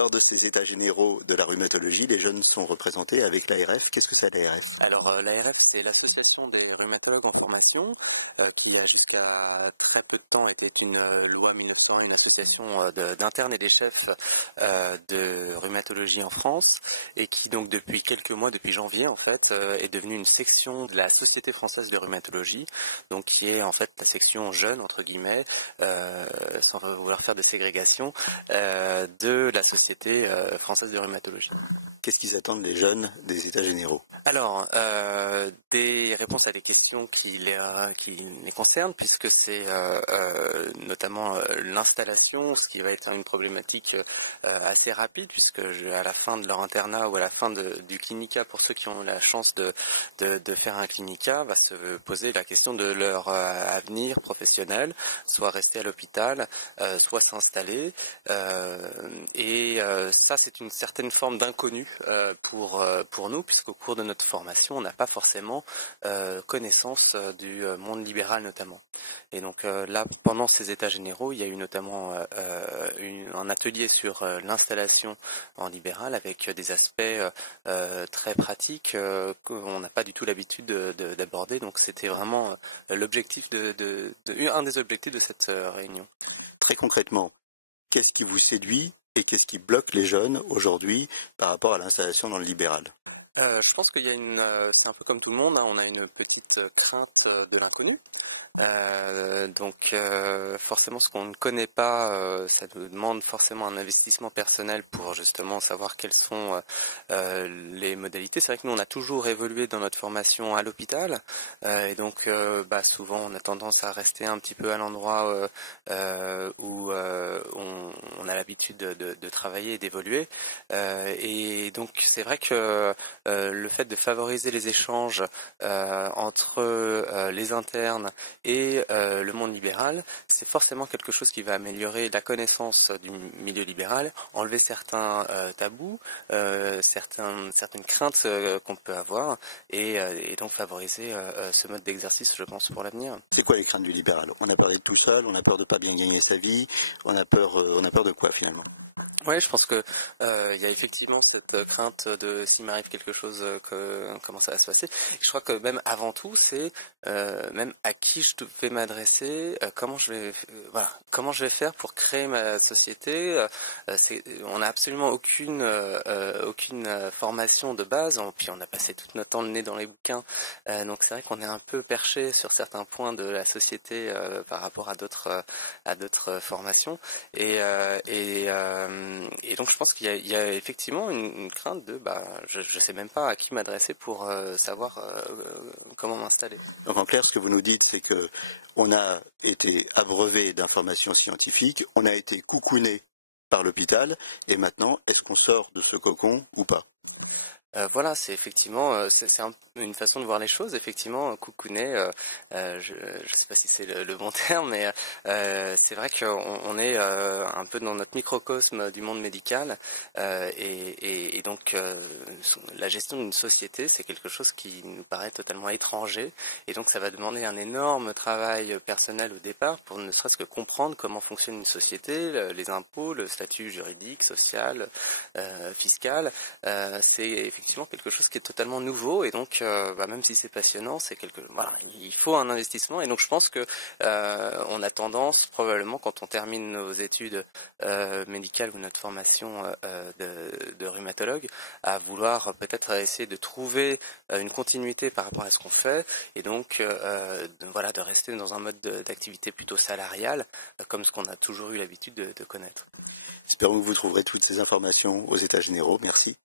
lors de ces états généraux de la rhumatologie, les jeunes sont représentés avec l'ARF. Qu'est-ce que c'est l'ARF? Alors l'ARF, c'est l'association des rhumatologues en formation, qui a jusqu'à très peu de temps été une loi 1901, une association d'internes et des chefs de rhumatologie en France, et qui donc depuis quelques mois, depuis janvier en fait, est devenue une section de la Société française de rhumatologie, donc qui est en fait la section jeune entre guillemets, sans vouloir faire de ségrégation, de la Société française de rhumatologie. Qu'est-ce qu'ils attendent les jeunes des états généraux? Alors, des réponses à des questions qui les concernent, puisque c'est notamment l'installation, ce qui va être une problématique assez rapide, puisque à la fin de leur internat ou à la fin du clinica, pour ceux qui ont la chance de faire un clinica, va se poser la question de leur avenir professionnel, soit rester à l'hôpital, soit s'installer, et ça c'est une certaine forme d'inconnu pour nous, puisqu'au cours de notre formation, on n'a pas forcément connaissance du monde libéral notamment. Et donc là, pendant ces états généraux, il y a eu notamment un atelier sur l'installation en libéral avec des aspects très pratiques qu'on n'a pas du tout l'habitude d'aborder. Donc c'était vraiment l'objectif un des objectifs de cette réunion. Très concrètement, qu'est-ce qui vous séduit et qu'est-ce qui bloque les jeunes aujourd'hui par rapport à l'installation dans le libéral? Je pense qu'il y a c'est un peu comme tout le monde, hein, on a une petite crainte de l'inconnu. Donc forcément ce qu'on ne connaît pas, ça nous demande forcément un investissement personnel pour justement savoir quelles sont les modalités. C'est vrai que nous on a toujours évolué dans notre formation à l'hôpital, et donc souvent on a tendance à rester un petit peu à l'endroit où on a l'habitude de travailler et d'évoluer, et donc c'est vrai que le fait de favoriser les échanges entre les internes et le monde libéral, c'est forcément quelque chose qui va améliorer la connaissance du milieu libéral, enlever certains tabous, certaines craintes qu'on peut avoir, et donc favoriser ce mode d'exercice, je pense, pour l'avenir. C'est quoi les craintes du libéral? On a peur d'être tout seul, on a peur de pas bien gagner sa vie, on a peur de quoi finalement? Oui, je pense que il y a effectivement cette crainte de s'il m'arrive quelque chose, comment ça va se passer. Et je crois que même avant tout, c'est même à qui je vais m'adresser, comment je vais faire pour créer ma société. On n'a absolument aucune formation de base, puis on a passé tout notre temps le nez dans les bouquins, donc c'est vrai qu'on est un peu perché sur certains points de la société par rapport à d'autres formations, et donc je pense qu'il y a effectivement une crainte de je sais même pas à qui m'adresser pour savoir comment m'installer. Donc en clair, ce que vous nous dites, c'est que on a été abreuvé d'informations scientifiques, on a été coucouné par l'hôpital, et maintenant, est-ce qu'on sort de ce cocon ou pas? Voilà, c'est effectivement une façon de voir les choses. Effectivement, coucouner, je sais pas si c'est le bon terme, mais c'est vrai qu'on est un peu dans notre microcosme du monde médical, et donc la gestion d'une société, c'est quelque chose qui nous paraît totalement étranger, et donc ça va demander un énorme travail personnel au départ pour ne serait-ce que comprendre comment fonctionne une société, les impôts, le statut juridique, social, fiscal. C'est effectivement quelque chose qui est totalement nouveau, et donc même si c'est passionnant, il faut un investissement, et donc je pense que on a tendance probablement, quand on termine nos études médicales ou notre formation de rhumatologue, à vouloir peut-être essayer de trouver une continuité par rapport à ce qu'on fait, et donc de rester dans un mode d'activité plutôt salariale, comme ce qu'on a toujours eu l'habitude de connaître. Espérons que vous trouverez toutes ces informations aux états généraux. Merci.